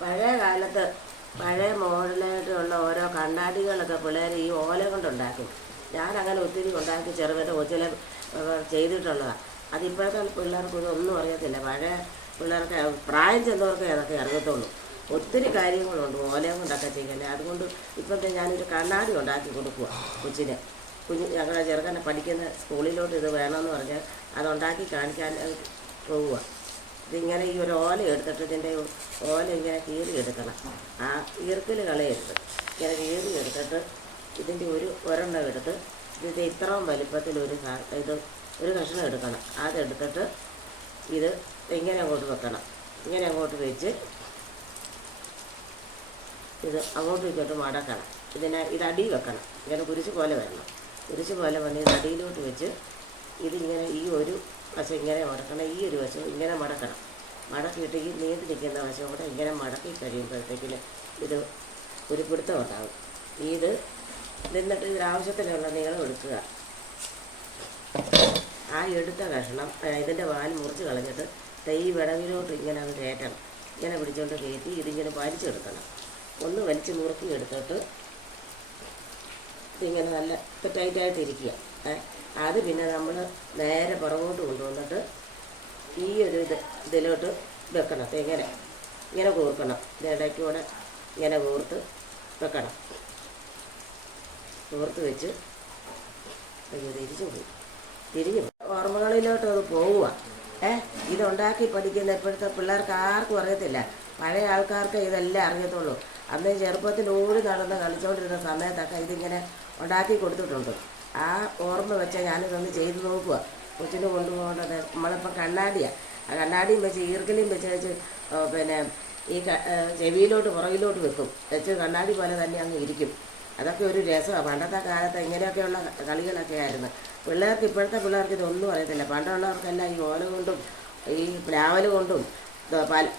പഴയ കാലത്ത് പഴയ മോഡലായിട്ടുള്ള ഓരോ കണ്ണാടികളൊക്കെ പിള്ളേർ ഈ ഓല കൊണ്ടുണ്ടാക്കും. ഞാനങ്ങനെ ഒത്തിരി ഉണ്ടാക്കി ചെറുതിൻ്റെ കൊച്ചിലെ ചെയ്തിട്ടുള്ളതാണ്. അതിപ്പോഴത്തെ പിള്ളേർക്ക് ഇതൊന്നും അറിയത്തില്ല. പഴയ പിള്ളേർക്ക് പ്രായം ചെന്നവർക്ക് അതൊക്കെ അറിയത്തുള്ളൂ. ഒത്തിരി കാര്യങ്ങളുണ്ട് ഓലയും കൊണ്ടൊക്കെ ചെയ്യുന്നത്. അതുകൊണ്ട് ഇപ്പോഴത്തെ ഞാനൊരു കണ്ണാടി ഉണ്ടാക്കി കൊടുക്കുക കൊച്ചിന്. ഞങ്ങളുടെ ചെറുക്കനെ പഠിക്കുന്ന സ്കൂളിലോട്ട് ഇത് വേണമെന്ന് പറഞ്ഞാൽ അതുണ്ടാക്കി കാണിക്കാൻ പോവുക. ഇതിങ്ങനെ ഈ ഒരു ഓല എടുത്തിട്ട് ഇതിൻ്റെ ഓല ഇങ്ങനെ കീറിയെടുക്കണം. ആ ഈർക്കിൽ കളയരുത്. ഇങ്ങനെ കീറിയെടുത്തിട്ട് ഇതിൻ്റെ ഒരെണ്ണം എടുത്ത് ഇതിൻ്റെ ഇത്രയും വലിപ്പത്തിൽ ഒരു കഷ്ണം എടുക്കണം. അതെടുത്തിട്ട് ഇത് ഇങ്ങനെ അങ്ങോട്ട് വെക്കണം. ഇങ്ങനെ അങ്ങോട്ട് വെച്ച് ഇത് അങ്ങോട്ടും ഇങ്ങോട്ടും മടക്കണം. ഇതടി വെക്കണം. ഇങ്ങനെ കുരിശ് പോലെ വരണം. കുരിശ് പോലെ വന്ന് ഇത് അടിയിലോട്ട് വെച്ച് ഇതിങ്ങനെ ഈ ഒരു വശം ഇങ്ങനെ മടക്കണം, ഈ ഒരു വശം ഇങ്ങനെ മടക്കണം. മടക്കിയിട്ട് ഈ നീണ്ടു നിൽക്കുന്ന വശം കൂടെ ഇങ്ങനെ മടക്കി കഴിയുമ്പോഴത്തേക്കിന് ഇത് ഒരു പിടുത്തം ഉണ്ടാകും. ഇത് നിന്നിട്ട് ഇതിനാവശ്യത്തിനുള്ള നീളം എടുക്കുക. ആ എടുത്ത കഷ്ണം ഇതിൻ്റെ വാൽ മുറിച്ച് കളഞ്ഞിട്ട് ഈ വിടവിലോട്ട് ഇങ്ങനെ അത് കയറ്റണം. ഇങ്ങനെ പിടിച്ചുകൊണ്ട് കയറ്റി ഇതിങ്ങനെ വലിച്ചെടുക്കണം. ഒന്ന് വലിച്ച് മുറുക്കി എടുത്തിട്ട് ഇതിങ്ങനെ നല്ല ടൈറ്റായിട്ട് ഇരിക്കുക. അത് പിന്നെ നമ്മൾ നേരെ പുറകോട്ട് കൊണ്ടുവന്നിട്ട് ഈ ഒരു ഇതിലോട്ട് വെക്കണം. ഇങ്ങനെ കൂർക്കണം. ഇതിടയ്ക്കൂടെ ഇങ്ങനെ കൂർത്ത് വെക്കണം. കൂർത്ത് വെച്ച് തിരിഞ്ഞു ഓർമ്മകളിലോട്ട് അത് പോവുക. ഇതുണ്ടാക്കി പഠിക്കുന്ന ഇപ്പോഴത്തെ പിള്ളേർക്ക് ആർക്കും അറിയത്തില്ല. പഴയ ആൾക്കാർക്ക് ഇതെല്ലാം അറിയത്തുള്ളൂ. അന്ന് ചെറുപ്പത്തിൽ ഓടി നടന്ന് കളിച്ചുകൊണ്ടിരുന്ന സമയത്തൊക്കെ ഇതിങ്ങനെ ഉണ്ടാക്കി കൊടുത്തിട്ടുണ്ട്. ആ ഓർമ്മ വെച്ചാൽ ഞാനിതൊന്ന് ചെയ്ത് നോക്കുക. കൊച്ചിന് കൊണ്ടുപോകേണ്ടത് നമ്മളിപ്പോൾ കണ്ണാടിയാണ്. ആ കണ്ണാടിയും വെച്ച് ഈർക്കലിയും വെച്ച് പിന്നെ ഈ ചെവിയിലോട്ട് പുറകിലോട്ട് വെച്ച് കണ്ണാടി പോലെ തന്നെ അങ്ങ് ഇരിക്കും. അതൊക്കെ ഒരു രസമാണ്. പണ്ടത്തെ കാലത്ത് ഇങ്ങനെയൊക്കെയുള്ള കളികളൊക്കെ ആയിരുന്നു. ഇപ്പോഴത്തെ പിള്ളേർക്ക് ഇതൊന്നും അറിയത്തില്ല. പണ്ടുള്ളവർക്കെല്ലാം ഈ ഓല കൊണ്ടും ഈ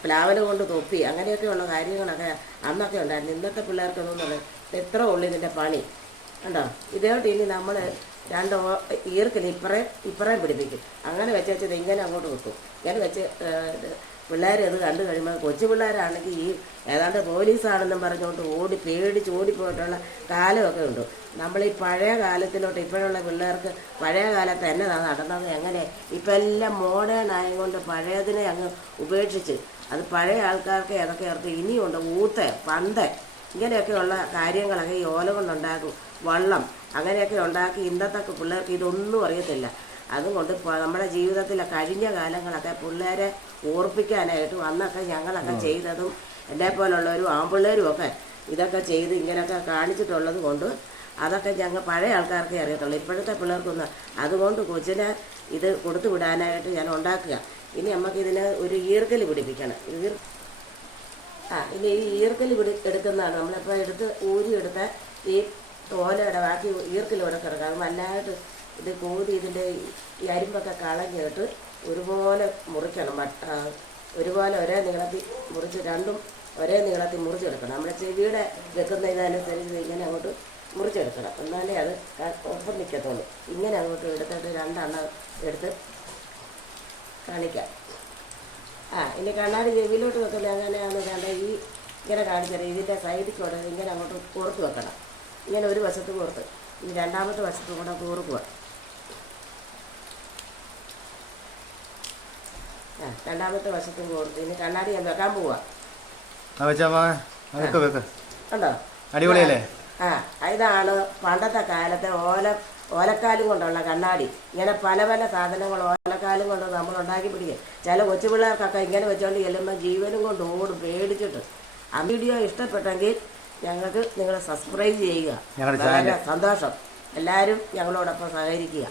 പ്ലാവൽ കൊണ്ട് തൊപ്പി അങ്ങനെയൊക്കെയുള്ള കാര്യങ്ങളൊക്കെ അന്നൊക്കെ ഉണ്ടായിരുന്നു. ഇന്നത്തെ പിള്ളേർക്കൊന്നും പറയാം എത്ര ഉള്ളു ഇതിൻ്റെ പണി കണ്ടോ. ഇതോട്ട് ഇനി നമ്മൾ രണ്ട് ഈർക്കിൽ ഇപ്പറേ പിടിപ്പിക്കും. അങ്ങനെ വെച്ച് ഇങ്ങനെ അങ്ങോട്ട് വെക്കും. ഇങ്ങനെ വെച്ച് പിള്ളേർ അത് കണ്ടു കഴിയുമ്പോൾ കൊച്ചു പിള്ളേരാണെങ്കിൽ ഈ ഏതാണ്ട് പോലീസാണെന്നും പറഞ്ഞുകൊണ്ട് പേടിച്ച് ഓടിപ്പോയിട്ടുള്ള കാലമൊക്കെ ഉണ്ട്. നമ്മളീ പഴയ കാലത്തിലോട്ട് ഇപ്പോഴുള്ള പിള്ളേർക്ക് പഴയ കാലത്ത് എന്നതാണ് നടന്നത് എങ്ങനെ ഇപ്പം എല്ലാം മോഡേൺ ആയതുകൊണ്ട് പഴയതിനെ അങ്ങ് ഉപേക്ഷിച്ച് അത് പഴയ ആൾക്കാർക്ക് അതൊക്കെ ഓർത്ത് ഇനിയുണ്ട് പന്ത് ഇങ്ങനെയൊക്കെയുള്ള കാര്യങ്ങളൊക്കെ ഈ ഓല കൊണ്ടുണ്ടാക്കും. വള്ളം അങ്ങനെയൊക്കെ ഉണ്ടാക്കി ഇന്നത്തെ പിള്ളേർക്ക് ഇതൊന്നും അറിയത്തില്ല. അതുകൊണ്ട് നമ്മുടെ ജീവിതത്തിലെ കഴിഞ്ഞ കാലങ്ങളൊക്കെ പിള്ളേരെ ഓർപ്പിക്കാനായിട്ടും അന്നൊക്കെ ഞങ്ങളൊക്കെ ചെയ്തതും എന്നെപ്പോലുള്ളവരും ആൺപിള്ളേരും ഒക്കെ ഇതൊക്കെ ചെയ്ത് ഇങ്ങനെയൊക്കെ കാണിച്ചിട്ടുള്ളത് കൊണ്ട് അതൊക്കെ ഞങ്ങൾ പഴയ ആൾക്കാർക്കേ അറിയത്തുള്ളൂ. ഇപ്പോഴത്തെ പിള്ളേർക്കൊന്നും. അതുകൊണ്ട് കൊച്ചിനെ ഇത് കൊടുത്തു വിടാനായിട്ട് ഞാൻ ഉണ്ടാക്കുക. ഇനി നമുക്കിതിന് ഒരു ഈർക്കൽ പിടിപ്പിക്കണം. ഇനി ഈ ഈർക്കൽ എടുക്കുന്നതാണ് നമ്മളിപ്പോൾ ഊരിയെടുത്ത ഈ ഓലയുടെ ബാക്കി ഈർക്കലിവിടെ കിടക്കുക. അത് നല്ലതായിട്ട് ഇത് കൂടി ഇതിൻ്റെ ഈ അരിമ്പൊക്കെ കളഞ്ഞിട്ട് ഒരുപോലെ മുറിക്കണം. ഒരുപോലെ ഒരേ നീളത്തിൽ മുറിച്ച് രണ്ടും ഒരേ നീളത്തിൽ മുറിച്ചെടുക്കണം. നമ്മുടെ ചെവിയുടെ വെക്കുന്നതിനനുസരിച്ച് ഇങ്ങനെ അങ്ങോട്ട് മുറിച്ചെടുക്കണം. എന്നാലേ അത് ഒപ്പം നിൽക്കത്തുള്ളൂ. ഇങ്ങനെ അങ്ങോട്ട് എടുത്തിട്ട് രണ്ടെണ്ണം എടുത്ത് കാണിക്കാം. ഇനി കണ്ണാടി ചെവിയിലോട്ട് വെക്കുന്നത് എങ്ങനെയാണെന്ന് കണ്ട ഇങ്ങനെ കാണിച്ചത് ഇതിൻ്റെ സൈഡിൽ കൂടെ ഇങ്ങനെ അങ്ങോട്ട് കോർത്ത് വെക്കണം. ഇങ്ങനെ ഒരു വശത്ത് കോർത്ത് ഇനി രണ്ടാമത്തെ വശത്ത് കൂടെ കോർക്കുക. രണ്ടാമത്തെ വശത്തും കോർത്ത് ഇനി കണ്ണാടി ഞാൻ വെക്കാൻ പോവാ. കണ്ടോ അടിപൊളിയല്ലേ? ഇതാണ് പണ്ടത്തെ കാലത്തെ ഓലക്കാലും കൊണ്ടുള്ള കണ്ണാടി. ഇങ്ങനെ പല പല സാധനങ്ങൾ ഓലക്കാലും കൊണ്ട് നമ്മൾ ഉണ്ടാക്കി പിടിക്കുക. ചില കൊച്ചു പിള്ളേർക്കൊക്കെ ഇങ്ങനെ വെച്ചുകൊണ്ട് ചെല്ലുമ്പോൾ ജീവനും കൊണ്ട് ഓടും പേടിച്ചിട്ട്. ആ വീഡിയോ ഇഷ്ടപ്പെട്ടെങ്കിൽ നിങ്ങൾ സബ്സ്ക്രൈബ് ചെയ്യുക. വളരെ സന്തോഷം. എല്ലാവരും ഞങ്ങളോടൊപ്പം സഹകരിക്കുക.